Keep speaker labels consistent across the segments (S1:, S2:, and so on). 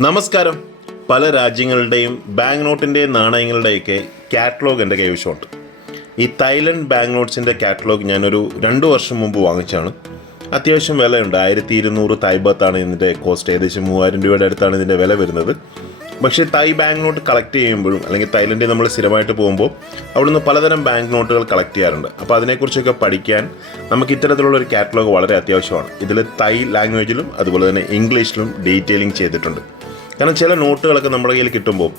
S1: നമസ്കാരം. പല രാജ്യങ്ങളുടെയും ബാങ്ക് നോട്ടിന്റെയും നാണയങ്ങളുടെയൊക്കെ കാറ്റലോഗ് എന്റെ കൈവശമുണ്ട് ഈ തായ്ലൻഡ് ബാങ്ക് നോട്ട്സിന്റെ കാറ്റലോഗ് ഞാനൊരു രണ്ട് വർഷം മുമ്പ് വാങ്ങിച്ചാണ്. അത്യാവശ്യം വിലയുണ്ട്. ആയിരത്തി ഇരുന്നൂറ് തായ്ബത്താണ് ഇതിന്റെ കോസ്റ്റ് ഏകദേശം മൂവായിരം രൂപയുടെ അടുത്താണ് ഇതിന്റെ വില വരുന്നത്. പക്ഷേ തായ് ബാങ്ക് നോട്ട് കളക്ട് ചെയ്യുമ്പോഴും അല്ലെങ്കിൽ തായ്ലൻഡിൽ നമ്മൾ സ്ഥിരമായിട്ട് പോകുമ്പോൾ അവിടുന്ന് പലതരം ബാങ്ക് നോട്ടുകൾ കളക്ട് ചെയ്യാറുണ്ട്. അപ്പോൾ അതിനെക്കുറിച്ചൊക്കെ പഠിക്കാൻ നമുക്ക് ഇത്തരത്തിലുള്ള ഒരു കാറ്റലോഗ് വളരെ അത്യാവശ്യമാണ്. ഇതിൽ തായ് ലാംഗ്വേജിലും അതുപോലെ തന്നെ ഇംഗ്ലീഷിലും ഡീറ്റെയിലിംഗ് ചെയ്തിട്ടുണ്ട്. കാരണം ചില നോട്ടുകളൊക്കെ നമ്മുടെ കയ്യിൽ കിട്ടുമ്പോൾ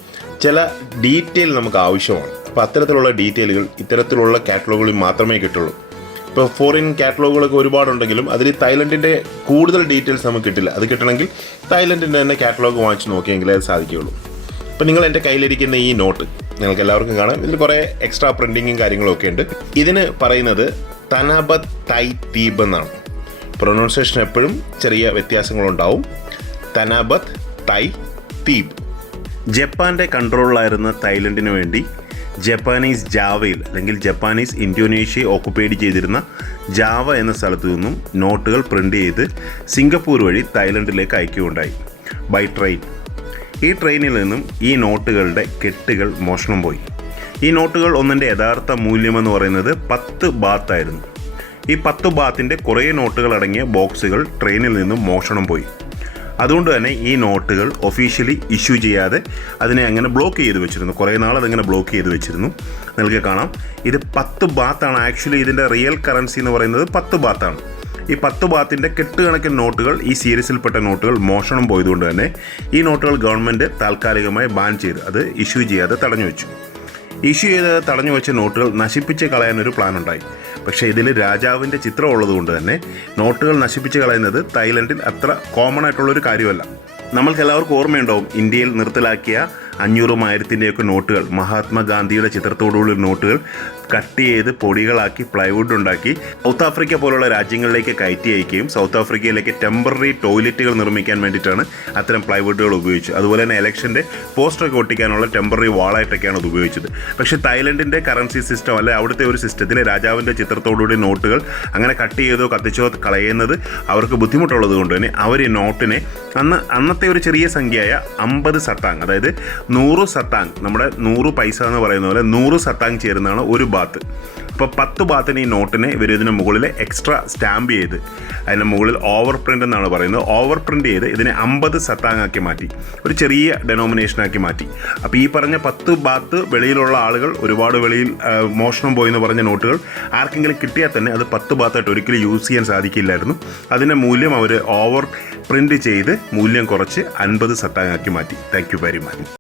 S1: ചില ഡീറ്റെയിൽ നമുക്ക് ആവശ്യമാണ്. അപ്പോൾ അത്തരത്തിലുള്ള ഡീറ്റെയിലുകൾ ഇത്തരത്തിലുള്ള കാറ്റലോഗുകളിൽ മാത്രമേ കിട്ടുള്ളൂ. ഇപ്പോൾ ഫോറിൻ കാറ്റലോഗുകളൊക്കെ ഒരുപാടുണ്ടെങ്കിലും അതിൽ തായ്ലൻഡിന്റെ കൂടുതൽ ഡീറ്റെയിൽസ് നമുക്ക് കിട്ടില്ല. അത് കിട്ടണമെങ്കിൽ തായ്ലൻഡിന്റെ തന്നെ കാറ്റലോഗ് വാങ്ങിച്ച് നോക്കിയെങ്കിലേ അത് സാധിക്കുകയുള്ളൂ. അപ്പോൾ നിങ്ങൾ എന്റെ കയ്യിലിരിക്കുന്ന ഈ നോട്ട് നിങ്ങൾക്ക് എല്ലാവർക്കും കാണാം. ഇതിൽ കുറേ എക്സ്ട്രാ പ്രിന്റിങ്ങും കാര്യങ്ങളും ഒക്കെ ഉണ്ട്. ഇതിന് പറയുന്നത് തനബ തൈ തീബ് എന്നാണ്. പ്രൊനൗൺസിയേഷൻ എപ്പോഴും ചെറിയ വ്യത്യാസങ്ങളുണ്ടാവും. തനാബത്ത് തൈ തീബ് ജപ്പാന്റെ കൺട്രോളിലായിരുന്ന തായ്ലൻഡിന് വേണ്ടി ജപ്പാനീസ് ജാവയിൽ അല്ലെങ്കിൽ ജപ്പാനീസ് ഇന്തോനേഷ്യ ഓക്കുപ്പൈഡ് ചെയ്തിരുന്ന ജാവ എന്ന സ്ഥലത്തു നിന്നും നോട്ടുകൾ പ്രിന്റ് ചെയ്ത് സിംഗപ്പൂർ വഴി തായ്ലൻഡിലേക്ക് അയക്കുകയുണ്ടായി. By train. ഈ ട്രെയിനിൽ നിന്നും ഈ നോട്ടുകളുടെ കെട്ടുകൾ മോഷണം പോയി. ഈ നോട്ടുകൾ ഒന്നിന്റെ യഥാർത്ഥ മൂല്യമെന്ന് പറയുന്നത് പത്ത് ബാത്തായിരുന്നു ഈ പത്ത് ബാത്തിന്റെ കുറേ നോട്ടുകൾ അടങ്ങിയ ബോക്സുകൾ ട്രെയിനിൽ നിന്നും മോഷണം പോയി. അതുകൊണ്ട് തന്നെ ഈ നോട്ടുകൾ ഒഫീഷ്യലി ഇഷ്യൂ ചെയ്യാതെ അതിനെ അങ്ങനെ ബ്ലോക്ക് ചെയ്ത് വെച്ചിരുന്നു. കുറേ നാൾ അതിങ്ങനെ ബ്ലോക്ക് ചെയ്ത് വെച്ചിരുന്നു. നിങ്ങൾക്ക് കാണാം. ഇത് പത്ത് ബാത്താണ്. ആക്ച്വലി ഇതിന്റെ റിയൽ കറൻസി എന്ന് പറയുന്നത് പത്ത് ബാത്താണ്. ഈ പത്ത് ബാത്തിന്റെ കെട്ടുകണക്കിന് നോട്ടുകൾ ഈ സീരീസിൽപ്പെട്ട നോട്ടുകൾ മോഷണം പോയതുകൊണ്ട് തന്നെ ഈ നോട്ടുകൾ ഗവൺമെന്റ് താൽക്കാലികമായി ബാൻ ചെയ്ത് അത് ഇഷ്യൂ ചെയ്യാതെ തടഞ്ഞു വെച്ചു. ഇഷ്യൂ ചെയ്ത് തടഞ്ഞു വെച്ച നോട്ടുകൾ നശിപ്പിച്ച് കളയാൻ ഒരു പ്ലാൻ ഉണ്ടായി പക്ഷേ ഇതിൽ രാജാവിന്റെ ചിത്രം ഉള്ളതുകൊണ്ട് തന്നെ നോട്ടുകൾ നശിപ്പിച്ച് കളയുന്നത് തായ്ലൻഡിൽ അത്ര കോമൺ ആയിട്ടുള്ളൊരു കാര്യമല്ല. നമ്മൾക്ക് എല്ലാവർക്കും ഓർമ്മയുണ്ടാവും ഇന്ത്യയിൽ നിർത്തലാക്കിയ അഞ്ഞൂറും ആയിരത്തിന്റെയൊക്കെ നോട്ടുകൾ. മഹാത്മാഗാന്ധിയുടെ ചിത്രത്തോടുള്ള നോട്ടുകൾ കട്ട് ചെയ്ത് പൊടികളാക്കി പ്ലൈവുഡ് ഉണ്ടാക്കി സൗത്ത് ആഫ്രിക്ക പോലുള്ള രാജ്യങ്ങളിലേക്ക് കയറ്റി അയക്കുകയും സൗത്ത് ആഫ്രിക്കയിലേക്ക് ടെമ്പററി ടോയ്ലറ്റുകൾ നിർമ്മിക്കാൻ വേണ്ടിയിട്ടാണ് അത്തരം പ്ലൈവുഡുകൾ ഉപയോഗിച്ചത്. അതുപോലെ തന്നെ ഇലക്ഷന്റെ പോസ്റ്ററൊക്കെ ഒട്ടിക്കാനുള്ള ടെമ്പററി വാളായിട്ടൊക്കെയാണ് അത് ഉപയോഗിച്ചത്. പക്ഷേ തായ്ലൻഡിന്റെ കറൻസി സിസ്റ്റം അല്ലെ അവിടുത്തെ ഒരു സിസ്റ്റത്തിൽ രാജാവിന്റെ ചിത്രത്തോടുകൂടി നോട്ടുകൾ അങ്ങനെ കട്ട് ചെയ്തോ കത്തിച്ചോ കളയുന്നത് അവർക്ക് ബുദ്ധിമുട്ടുള്ളത് കൊണ്ട് തന്നെ അവർ ഈ നോട്ടിനെ അന്ന് അന്നത്തെ ഒരു ചെറിയ സംഖ്യയായ അമ്പത് സത്താങ് അതായത് നൂറ് സത്താങ് നമ്മുടെ നൂറ് പൈസ എന്ന് പറയുന്ന പോലെ നൂറ് സത്താങ് ചേരുന്നതാണ് ഒരു ബാത്ത്. അപ്പോൾ പത്ത് ബാത്തിന് ഈ നോട്ടിനെ ഇവർ ഇതിന് മുകളിൽ എക്സ്ട്രാ സ്റ്റാമ്പ് ചെയ്ത് അതിന്റെ മുകളിൽ ഓവർ പ്രിന്റ് എന്നാണ് പറയുന്നത്. ഓവർ പ്രിന്റ് ചെയ്ത് ഇതിനെ അമ്പത് സത്താങ്ങാക്കി മാറ്റി ഒരു ചെറിയ ഡെനോമിനേഷനാക്കി മാറ്റി. അപ്പോൾ ഈ പറഞ്ഞ പത്ത് ബാത്ത് വെളിയിലുള്ള ആളുകൾ ഒരുപാട് വെളിയിൽ മോഷണം പോയി എന്ന് പറഞ്ഞ നോട്ടുകൾ ആർക്കെങ്കിലും കിട്ടിയാൽ തന്നെ അത് പത്ത് ബാത്തായിട്ട് ഒരിക്കലും യൂസ് ചെയ്യാൻ സാധിക്കില്ലായിരുന്നു. അതിന്റെ മൂല്യം അവർ ഓവർ പ്രിന്റ് ചെയ്ത് മൂല്യം കുറച്ച് അൻപത് സത്താങ്ങാക്കി മാറ്റി. Thank you very much